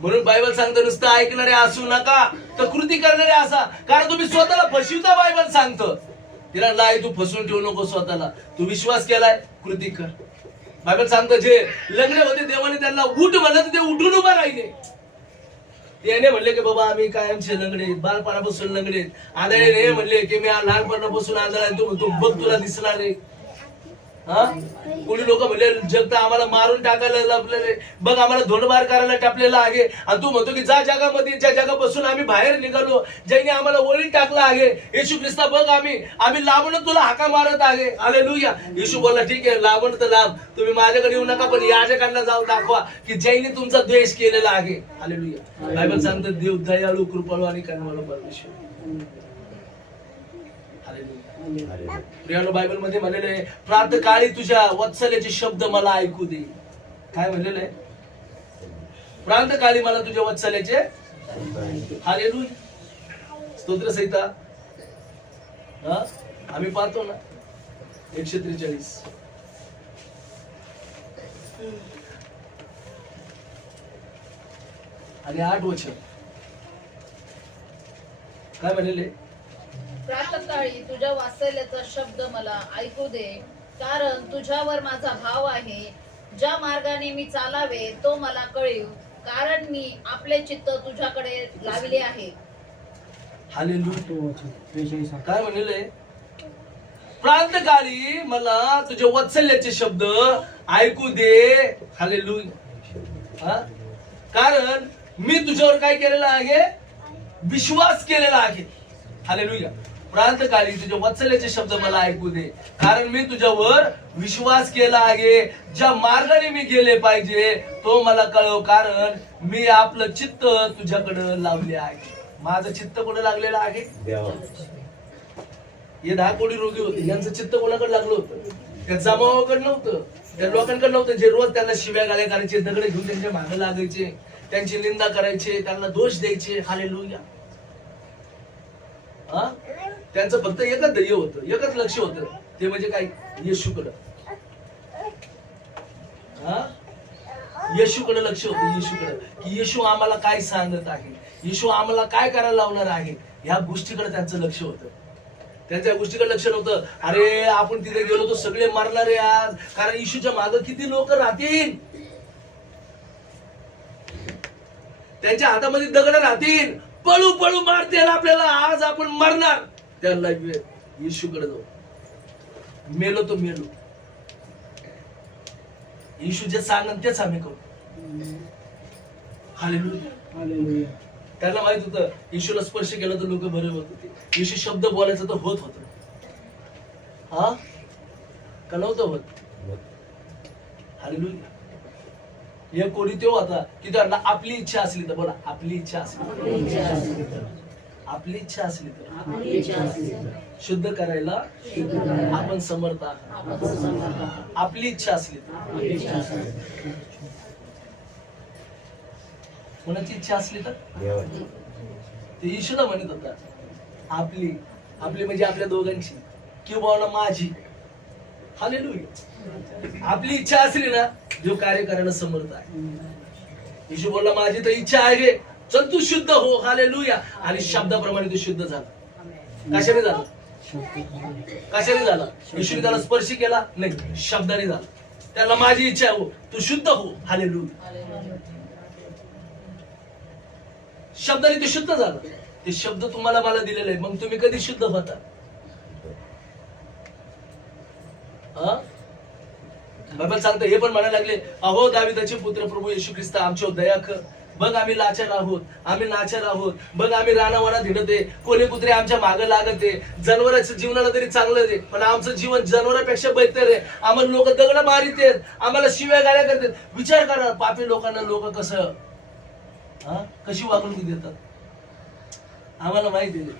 म्हणून बायबल सांगतं नुसतं ऐकणारे असू नका तर कृती करणारे असा, कारण तुम्ही स्वतःला फसविता. बायबल सांगतं तिला नाही, तू फसवून ठेवू नको स्वतःला. तू विश्वास केलाय, कृती कर. बायबल सांगतं जे लंगडे होते देवाने त्यांना उठ म्हणलं ते उठून उभा राहिले. त्याने म्हणले की बाबा आम्ही कायमचे लंगडे, बालपणापासून लंगडे. आंधळे नाही म्हणले की मी लहानपणापासून आंधळा, तू म्हणतो बघ तुला दिसणार आहे. कोणी लोक म्हणले जग तर आम्हाला मारून टाकायला लपलेले, बघ आम्हाला धोंडमार करायला टाकलेला आहे. आणि तू म्हणतो की ज्या जगामध्ये, ज्या जगापासून आम्ही बाहेर निघालो, ज्याने आम्हाला ओळी टाकला आहे, येशू ख्रिस्ता बघ आम्ही लांबून तुला हाका मारत आहे. हालेलुया. येशू बोलला ठीक आहे, लांबून तर लांब, तुम्ही माझ्याकडे येऊ नका, पण याच्याकडनं जाऊन दाखवा की ज्याने तुमचा द्वेष केलेला आहे. हालेलुया. बायबल सांगतं देव दयाळू, कृपाळू आणि करुणाळू परमेश्वर. प्रियानो बायबल मध्ये म्हणलेलं आहे प्रातः काळी तुझ्या वत्सल्याचे शब्द मला ऐकू दे. काय म्हणलेलं आहे? प्रातः काळी मला तुझ्या वत्सल्याचे. हालेलुया. स्तोत्र संहिता आम्ही पाहतो ना 143 आणि 8 वचन काय म्हणलेले? प्रातःकाळी तुझ्या वात्सल्याचा शब्द मला ऐकू दे, कारण तुझ्यावर माझा भाव आहे. ज्या मार्गाने मी चालावे तो मला कळीव, कारण मी आपले चित्त तुझ्याकडे लावले आहे. हालेलुया. काय म्हणलेले? प्रातःकाळी मला तुझे वात्सल्याचे शब्द ऐकू दे. हालेलुया. कारण मी तुझ्यावर काय केलेलं आहे? विश्वास केलेला आहे. हालेलुया. प्रातःकाळी तुझ्या वात्सल्याचे शब्द मला ऐकू दे, कारण मी तुझ्यावर विश्वास केला आहे. ज्या मार्गाने मी गेले पाहिजे तो मला कळव, कारण मी आपलं चित्त तुझ्याकडे लावले आहे. माझं चित्त कोणी लागलेलं आहे? हे 10 कोटी रोगी होते, यांचं चित्त कोणाकडे लागलं होतं? त्या जमावाकडे नव्हतं, त्या लोकांकडे नव्हतं, जे रोज त्यांना शिव्या गाळ्या करायचे, दगडे घेऊन त्यांच्या मागे लागायचे, त्यांची निंदा करायचे, त्यांना दोष द्यायचे. हालेलुया. त्यांचं फक्त एकच ध्येय होतं, एकच लक्ष होतं, ते म्हणजे काय? येशूकडे. येशूकडे लक्ष होतं. येशूकडे, की येशू आम्हाला काय सांगत आहे, येशू आम्हाला काय करायला लावणार आहे, ह्या गोष्टीकडे त्यांचं लक्ष होतं. त्यांच्या गोष्टीकडे लक्ष नव्हतं अरे आपण तिथे गेलो तर सगळे मरणार आहे आज, कारण येशूच्या मागे किती लोक राहतील, त्यांच्या हातामध्ये दगड राहतील, पळू पळू मारतील आपल्याला, आज आपण मरणार. त्याला येशूकडे जाऊ. मेलो तो मेलो, येशू जे सांगन तेच आम्ही करू. हालेलुया. त्यांना माहित होतं येशूला स्पर्श केला तर लोक बरे होत होते, येशू शब्द बोलायचा तर होत होत. का नव्हतं होत? हालेलुया. हे कोणी तो होता की त्यांना आपली इच्छा असली तर, बोला आपली इच्छा असली, आपली इच्छा असली तर शुद्ध करायला आपण समर्थ आहात. आपली इच्छा असली तर, कोणाची इच्छा असली तर, ते येशूला म्हणत होता आपली, आपली म्हणजे आपल्या दोघांची किंवा माझी. हालेलुया. आपली इच्छा असली ना जो कार्य करायला समर्थ आहे. येशू बोलला माझी तर इच्छा आहे, चल तू शुद्ध हो. हालेलुया. आणि शब्दाप्रमाणे तू शुद्ध झाला. कशाने झाला? कशाने झाला? येशूने त्याला स्पर्श केला नाही, शब्दाने झाला. त्याला माझी इच्छा हो, तू शुद्ध हो. हालेलुया. शब्दाने ते शुद्ध झालं. ते शब्द तुम्हाला मला दिलेले आहे, मग तुम्ही कधी शुद्ध होता? बायबल सांगतं हे पण म्हणायला लागले अहो दाविदाचे पुत्र प्रभू येशू ख्रिस्त आमच्यावर दया कर. बघ आम्ही लाचार आहोत, आम्ही नाचार आहोत. बघ आम्ही रानावनात हिंडते, कोणी कुत्रे आमच्या मागे लागते. जनावरांच्या जीवनाला तरी चांगलं आहे, पण आमचं जीवन जनावरांपेक्षा बेहतर आहे. आम्हाला लोक दगड मारित, आम्हाला शिव्या गाळ्या करतात. विचार करा पापी लोकांना लोक कसं हा कशी वागणूक देतात आम्हाला माहिती आहे.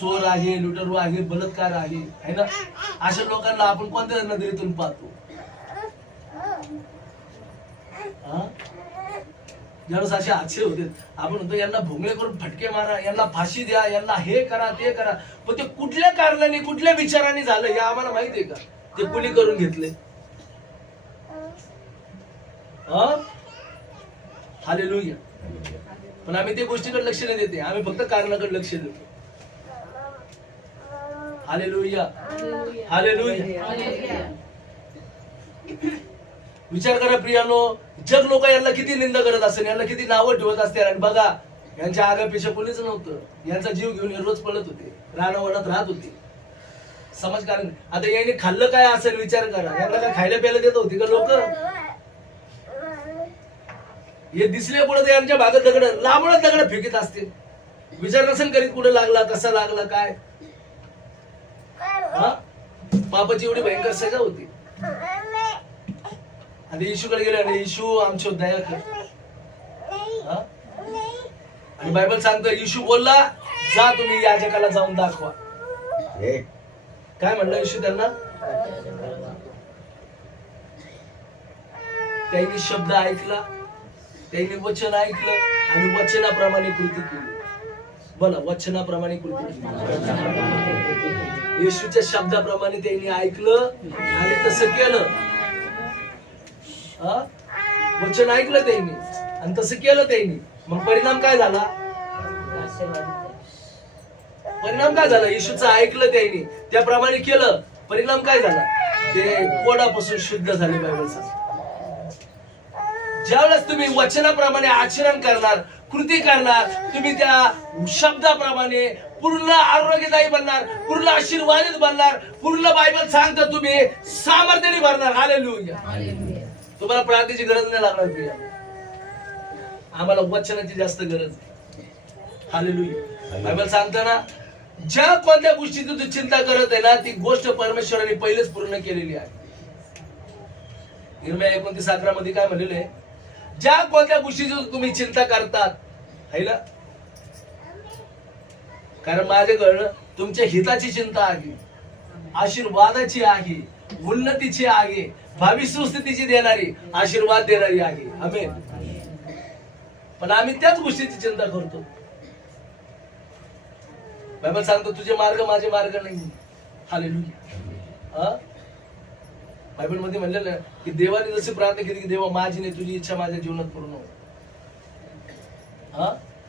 चोर आहे, लुटारू आहे, बलात्कार आहे ना, अशा लोकांना आपण कोणत्या नजरेतून पाहतो? ज्यावेळेस असे हादसे होते आपण म्हणतो यांना भोंगळे करून फटके मारा, यांना फाशी द्या, यांना हे करा ते करा, पण ते कुठल्या कारणाने कुठल्या विचाराने झालं हे आम्हाला माहिती आहे का? ते कुणी करून घेतले? हालेलुया. पण आम्ही ते गोष्टीकडे लक्ष नाही देते, आम्ही फक्त कारणाकडे लक्ष देतो. Hallelujah, hallelujah. विचार करा प्रियानो, जग लोक यांना किती निंदा करत असेल, यांना किती नावं ठेवत असतील. आणि बघा यांच्या आगापेक्षा कोणीच नव्हतं, यांचा जीव घेऊन हे रोज पळत होते, रानावनात राहत होते समाजकारण. आता याने खाल्लं काय असेल विचार करा, यांना काय खायला प्यायला देत होती का लोक? हे दिसले पुढे यांच्या भागात दगड लांबूनच दगड फेकीत असतील. विचार नसेल करीत कुठे लागला, कसा लागला, काय पापाची एवढी भयंकर सजा होती. आणि येशूकडे गेले आणि येशू आमची दया कर. आणि बायबल सांगतो येशू बोलला, जा तुम्ही याजकाला जाऊन दाखवा. काय म्हणलं येशू त्यांना? त्यांनी शब्द ऐकला, त्यांनी वचन ऐकलं आणि वचनाप्रमाणे कृती केली. बोला, वचनाप्रमाणे कृती केली. येशूच्या शब्दाप्रमाणे त्यांनी ऐकलं आणि तसं केलं. वचन ऐकलं त्यांनी आणि तसं केलं त्यांनी. मग परिणाम काय झाला? परिणाम काय झाला? येशूचं ऐकलं त्यांनी, त्याप्रमाणे केलं. परिणाम काय झाला? ते कोडापासून शुद्ध झाले. बायबल सांगते ज्यावेळेस तुम्ही वचनाप्रमाणे आचरण करणार, कृती करणार, तुम्ही त्या शब्दाप्रमाणे पूर्ण आरोग्यदायी बनणार, पूर्ण आशीर्वादित बनणार, पूर्ण बायबल सांगतं तुम्ही सामर्थ्याने भरणार. हालेलुया. तुम्हाला प्रार्थनेची गरज नाही लागणार प्रिया, आम्हाला वचनाची जास्त गरज आहे. हालेलुया. बायबल सांगतं ना, ज्या कोणत्या गोष्टीची तू चिंता करत आहे ना, ती गोष्ट परमेश्वराने पहिलेच पूर्ण केलेली आहे. निर्मया 29:11 मध्ये काय म्हणलेलं आहे? ज्या कोणत्या गोष्टीची तुम्ही चिंता करतात है ना, कारण माझ्याकडं तुमच्या हिताची चिंता आहे, आशीर्वादाची आहे, उन्नतीची आहे, भावी सुस्थितीची देणारी, आशीर्वाद देणारी आहे. आमेन. पण आम्ही त्याच गोष्टीची चिंता करतो. बायबल सांगतो तुझे मार्ग माझे मार्ग नाही. हालेलुया. बायबल मध्ये म्हणलेलं आहे की देवाने जशी प्रार्थना केली की देवा माझी नाही तुझी इच्छा माझ्या जीवनात पूर्ण हो.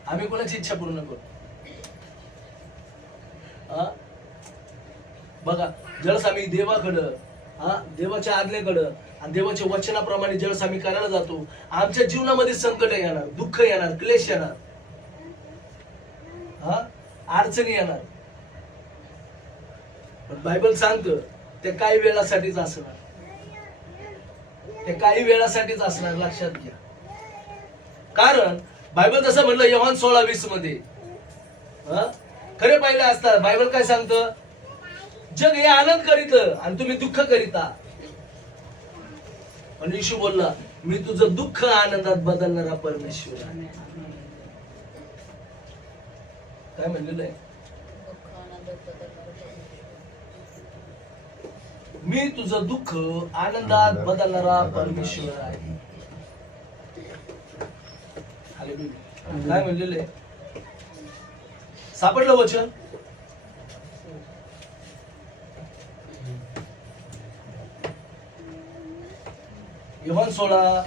आम्ही कोणाची इच्छा पूर्ण करू? बघा, ज्यावेळेस आम्ही देवाकडं, देवाच्या आज्ञेकडं आणि देवाच्या वचनाप्रमाणे ज्यावेळेस आम्ही करायला जातो, आमच्या जीवनामध्ये संकट येणार, दुःख येणार, क्लेश येणार, अडचणी येणार. पण बायबल सांगतं ते काही वेळासाठीच असणार, ते काही वेळासाठीच असणार. लक्षात घ्या. कारण बायबल जसं म्हणलं योहान 16:20 मध्ये, खरे पाहिलं असतात बायबल काय सांगतं? जग हे आनंद करीत आणि तुम्ही दुःख करीता. पण येशू बोलला, मी तुझं दुःख आनंदात बदलणारा परमेश्वर आहे. काय म्हणलेलं आहे? मी तुझं दुःख आनंदात बदलणारा परमेश्वर आहे. काय म्हणलेलं आहे? सापडलं वचन? योहान 16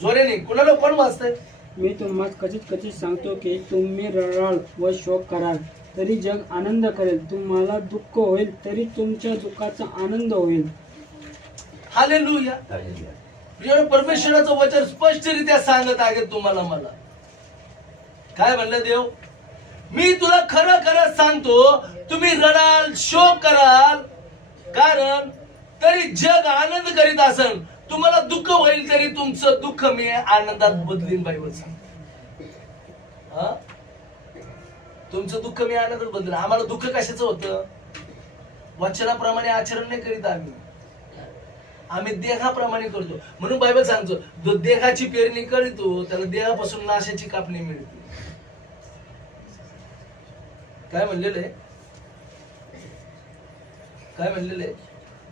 जोरेने कुणाला कोण वाचतंय? मी तुम्हाला कचित सांगतो की तुम्ही रडाल व शोक कराल तरी जग आनंद करेल, तुम्हाला दुःख होईल तरी तुमच्या दुःखाचा आनंद होईल. हालेलुया. परमेश्वराचं वचन स्पष्टरित्या सांगत आहे तुम्हाला मला. काय म्हणलं देव? मी तुला खरं खरं सांगतो, तुम्ही रडाल, शोक कराल, कारण तरी जग आनंद करीत असेल, तुम्हाला दुःख होईल तरी तुमचं दुःख मी आनंदात बदलीन. बायबल सांगते तुमचं दुःख मी आनंदात बदल. आम्हाला दुःख कशाचं होतं? वचनाप्रमाणे आचरण नाही करीत आम्ही देहाप्रमाणे करतो. म्हणून बायबल सांगतो, जो देहाची पेरणी करीतो त्याला देहापासून नाशाची कापणी मिळते. काय म्हणलेलं आहे? काय म्हणलेलं आहे?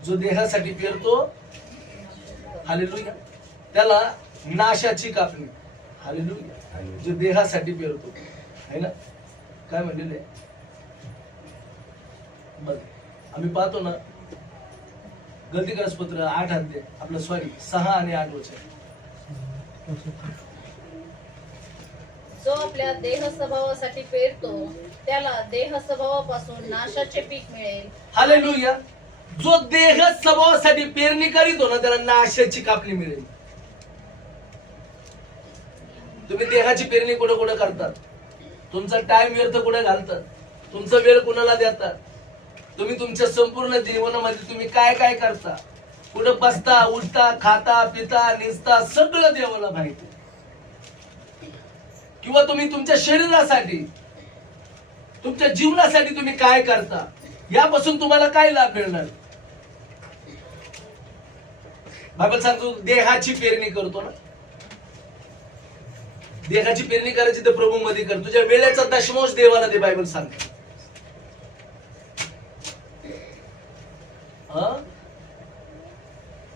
जो देहासाठी पेरतो, हालेलुया, त्याला नाशाची कापणी. हालेलुया. जो देहासाठी पेरतो, है ना? काय म्हणलेलं आहे? बघ, आम्ही पाहतो ना, गलतीकारपत्र 8 अध्याय, आपलं 6 आणि 8 वचन. जो आपल्या देह स्वभावासाठी पेरतो त्याला देह स्वभावापासून नाशाचे पीक मिळेल. हालेलुया. जो देह स्वभावासाठी पेरणी करीतो ना त्याला नाशाची कापणी मिळेल. तुम्ही देहाची पेरणी कुठे कुठे करतात? तुमचा टाइम व्यर्थ कुठे घालतात? तुमचा वेळ कुणाला देतात? तुम्ही तुमच्या संपूर्ण जीवनामध्ये तुम्ही काय काय करता? कुठं बसता, उठता, खाता, पिता, निसता, सगळं देवाला माहिती. किंवा तुम्ही तुमच्या शरीरासाठी, तुमच्या जीवनासाठी तुम्ही काय करता, यापासून तुम्हाला काय लाभ मिळणार? बायबल सांगतो देहाची पेरणी करतो ना. देहाची पेरणी करायची तर प्रभू मध्ये कर. तुझ्या वेळेचा दशमांश देवाला दे. बायबल सांगतो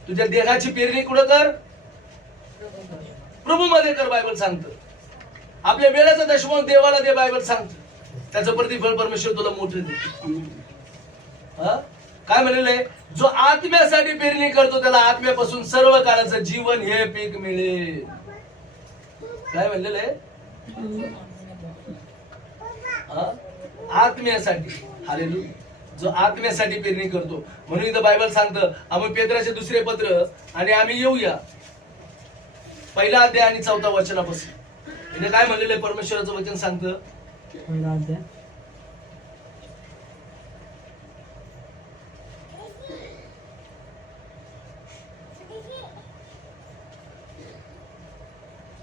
तुझ्या देहाची पेरणी कुठं कर? प्रभू मध्ये कर. बायबल सांगतो आपल्या वेळेचा दशमांश देवाला दे. बायबल सांगतो त्याचं प्रतिफळ परमेश्वर तुला मोठं देतो. काय म्हणलेलं आहे? जो आत्म्यासाठी पेरणी करतो त्याला आत्म्यापासून सर्व काळाचं जीवन हे पीक मिळेल. काय म्हणलेलं आहे? आत्म्यासाठी. हालेलुया. जो आत्म्यासाठी पेरणी करतो. म्हणून इथं बायबल सांगतं, आम्ही पेत्राचे 2 पत्र आणि आम्ही येऊया 1 अध्याय आणि 4 वचनापासून. इथे काय म्हणलेलं आहे? परमेश्वराचं वचन सांगतं, 1 अध्याय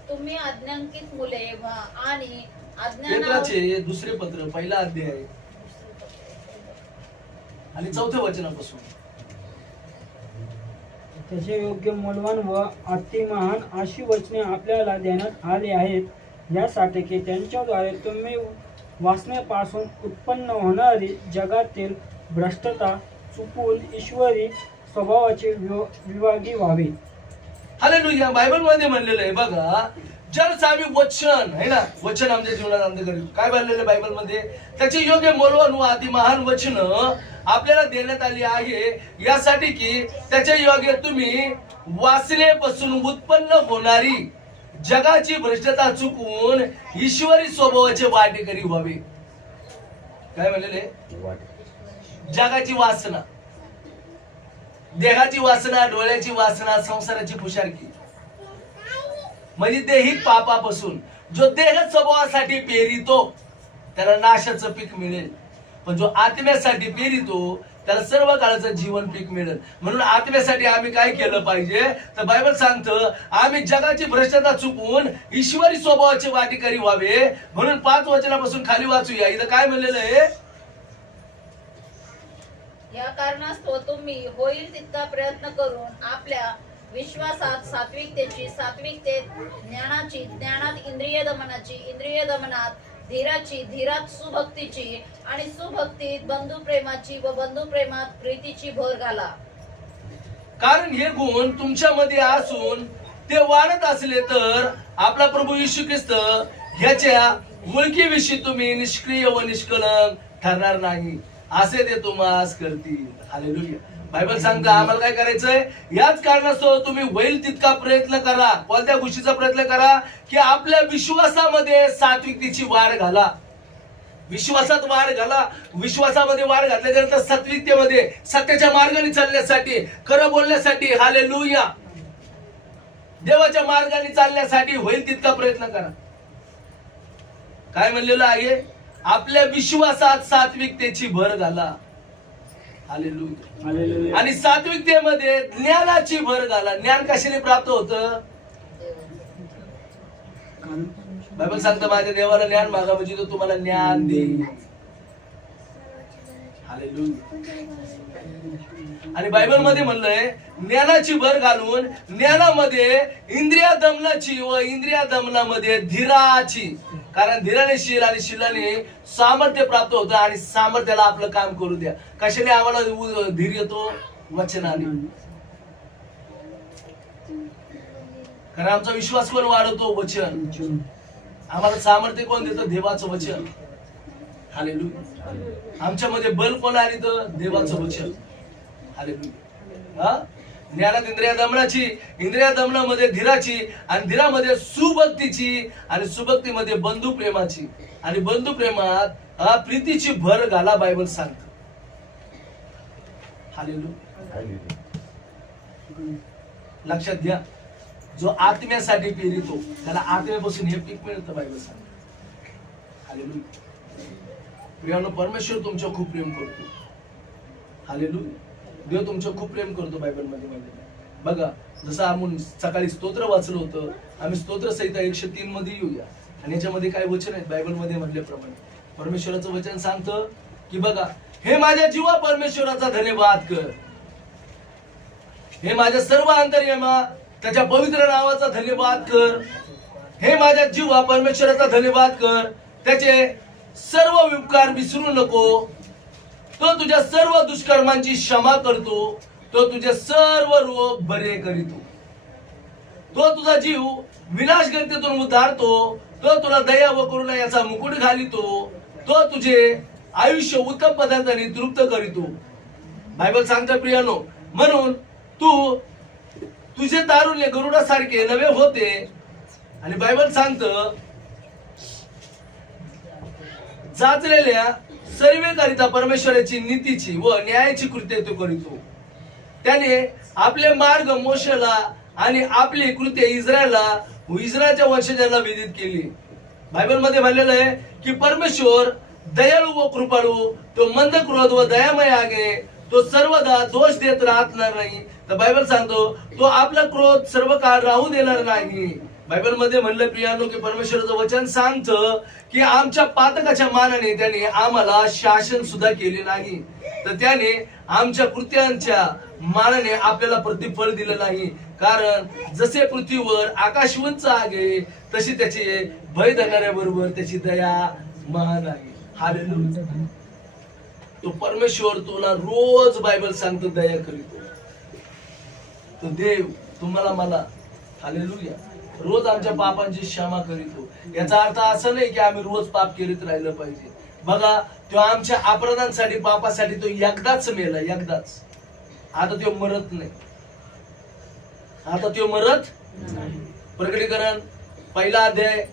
तुम्ही आज्ञांकित मुले व्हा आणि पेत्राचे 2 पत्र 1 अध्याय आणि 4 वचनापासून. त्याचे योग्य मूल्यवान व अतिमहान अशी वचने आपल्याला देण्यात आली आहेत, यासाठी की त्यांच्याद्वारे तुम्ही वासनेपासून उत्पन्न होणारी जगातील भ्रष्टता चुकून ईश्वरी स्वभावाचे विभागी व्हावे. हालेलुया. बायबल मध्ये म्हणलेलं आहे बघा, जर आम्ही वचन आहे ना, वचन आमच्या जीवनात आणलं करील. काय म्हणलेलं आहे बायबल मध्ये? त्याचे योग्य मूल्यवान व अतिमहान वचन आपल्याला देण्यात आली आहे, यासाठी की त्याच्या योग्य तुम्ही वासनेपासून उत्पन्न होणारी जगाची भ्रष्टता चुकून ईश्वरी स्वभावाचे वाटेकरी व्हावे. काय म्हणलेले? जगाची वासना, देहाची वासना, डोळ्याची वासना, संसाराची पुशारकी, म्हणजे देहिक पापापासून. जो देह स्वभावासाठी पेरितो त्याला नाशाचं पीक मिळेल, पण जो आत्म्यासाठी पेरितो त्याला सर्व काळाचं जीवन पीक मिळेल. म्हणून आत्म्यासाठी आम्ही काय केलं पाहिजे? तर बायबल सांगतं, आम्ही जगाची भ्रष्टता चुकून ईश्वरी स्वभावाचे वाटेकरी व्हावे. म्हणून 5 वचनापासून खाली वाचूया. इथं काय म्हणलेलं आहे? या कारणास्तव तुम्ही होईल तितका प्रयत्न करून आपल्या विश्वासात सात्विकतेत ज्ञानाची, ज्ञानात इंद्रिय दमनाची, इंद्रिय दमनात धीरात सुभक्तीची आणि सुभक्तीत बंधुप्रेमाची व बंधुप्रेमात प्रीतीची भर घाला. कारण हे गुण तुमच्यामध्ये असून ते वाढत असले तर आपला प्रभू येशू ख्रिस्त ह्याच्या मुलकीविषयी तुम्ही निष्क्रिय व निष्कलंक ठरणार नाही, असे ते तुम्हास करतील. हालेलुया. बायबल सांगतं आम्हाला काय करायचंय? याच कारणास्तव तुम्ही होईल तितका प्रयत्न करा. कोणत्या गोष्टीचा प्रयत्न करा? की आपल्या विश्वासामध्ये सात्विकतेची वाढ घाला. विश्वासात वाढ घाला. विश्वासामध्ये वाढ घातल्यानंतर सात्विकतेमध्ये सत्याच्या मार्गाने चालण्यासाठी, खरं बोलण्यासाठी, हालेलुया, देवाच्या मार्गाने चालण्यासाठी होईल तितका प्रयत्न करा. काय म्हणलेलं आहे? आपल्या विश्वासात सात्विकतेची भर घाला. हालेलुया. आणि सात्विकतेमध्ये ज्ञानाची भर घाला. ज्ञान कशाने प्राप्त होतं? बायबल सांगतं माझ्या देवाला ज्ञान मागा म्हणजे तो तुम्हाला ज्ञान देईल. हालेलुया. आणि बायबल मध्ये म्हणलंय ज्ञानाची भर घालून ज्ञानामध्ये इंद्रिया दमनाची व इंद्रिया दमनामध्ये धीराची. कारण धीराने शील आणि शिलाने सामर्थ्य प्राप्त होतं आणि सामर्थ्याला आपलं काम करू द्या. कशाने आम्हाला धीर येतो? वचनाने. कारण आमचा विश्वास कोण वाढवतो? वचन. आम्हाला सामर्थ्य कोण देतं? देवाचं वचन. हालेलुया. आमच्यामध्ये बल कोण आली तर? देवाचं वचन. हालेलुया. ज्ञानात इंद्रिया दमनाची, इंद्रिया दमनामध्ये धीराची, आणि धीरामध्ये सुभक्तीची, आणि सुभक्तीमध्ये बंधू प्रेमाची, आणि बंधू प्रेमात प्रीतीची भर घाला बायबल सांगत. हालेलुया. लक्षात घ्या, जो आत्म्यासाठी पेरितो त्याला आत्म्यापासून हे पीक मिळतं बायबल सांगत. हालेलुया. प्रियानो, परमेश्वर तुमचं खूप प्रेम करतो. हालेलुया. देव तुमचं खूप प्रेम करतो बायबल मध्ये. बघा, जसं आपण सकाळी स्तोत्र वाचलं होतं, आम्ही स्तोत्र संहिता 103 मध्ये येऊया. आणि याच्यामध्ये काय वचन आहेत बायबल मध्ये म्हटल्याप्रमाणे? परमेश्वराचं वचन सांगतं की बघा, हे माझ्या जीवा परमेश्वराचा धन्यवाद कर. हे माझ्या सर्व अंतर्यामा त्याच्या पवित्र नावाचा धन्यवाद कर. हे माझ्या जीवा परमेश्वराचा धन्यवाद कर. त्याचे सर्व उपकार विसरू नको. तो तुझ्या सर्व दुष्कर्मांची क्षमा करतो. तो तुझे सर्व रोग बरे करीतो. तो तुझा जीव विनाशगतीतून उद्धारतो. तो तुला दया व करुणा याचा मुकुट घालितो. तो तुझे आयुष्य उत्तम पदार्थाने तृप्त करीतो. बायबल सांगतं प्रियानो, म्हणून तू तुझे तारुण्य गरुडासारखे नवे होते. आणि बायबल सांगतं जाचलेल्या सर्वेकरिता परमेश्वराची नीतीची व न्यायाची कृत्य तो करीतो. त्याने आपले मार्ग मोशेला आणि आपली कृत्य इस्रायलच्या वंशजांना विदित केली. बायबल मध्ये म्हणलेलं आहे की परमेश्वर दयाळू व कृपाळू, तो मंद क्रोध व दयामय आहे. तो सर्वदा दोष देत राहणार नाही. तर बायबल सांगतो तो आपला क्रोध सर्व काळ राहू देणार नाही. बायबल मध्ये म्हणलं प्रियानो की परमेश्वराचं वचन सांगतं की आमच्या पातकाच्या मानाने त्याने आम्हाला शासन सुद्धा केले नाही. तर त्याने आमच्या कृत्यांच्या मानाने आपल्याला प्रतिफळ दिलं नाही. कारण जसे पृथ्वीवर आकाश उंच आहे तशी त्याचे भय धरणाऱ्याबरोबर त्याची दया महान आहे. हालेलुया. तो परमेश्वर तुला रोज बायबल सांगतो दया करीतो. तो देव तुम्हाला मला हालेलुया रोज आमच्या पापांची क्षमा करीतो. याचा अर्थ असं नाही की आम्ही रोज पाप करीत राहिलं पाहिजे. बघा, तो आमच्या अपराधांसाठी पापासाठी तो एकदाच मेला, एकदाच. आता तो मरत नाही. आता तो मरत. प्रकटीकरण 1 अध्याय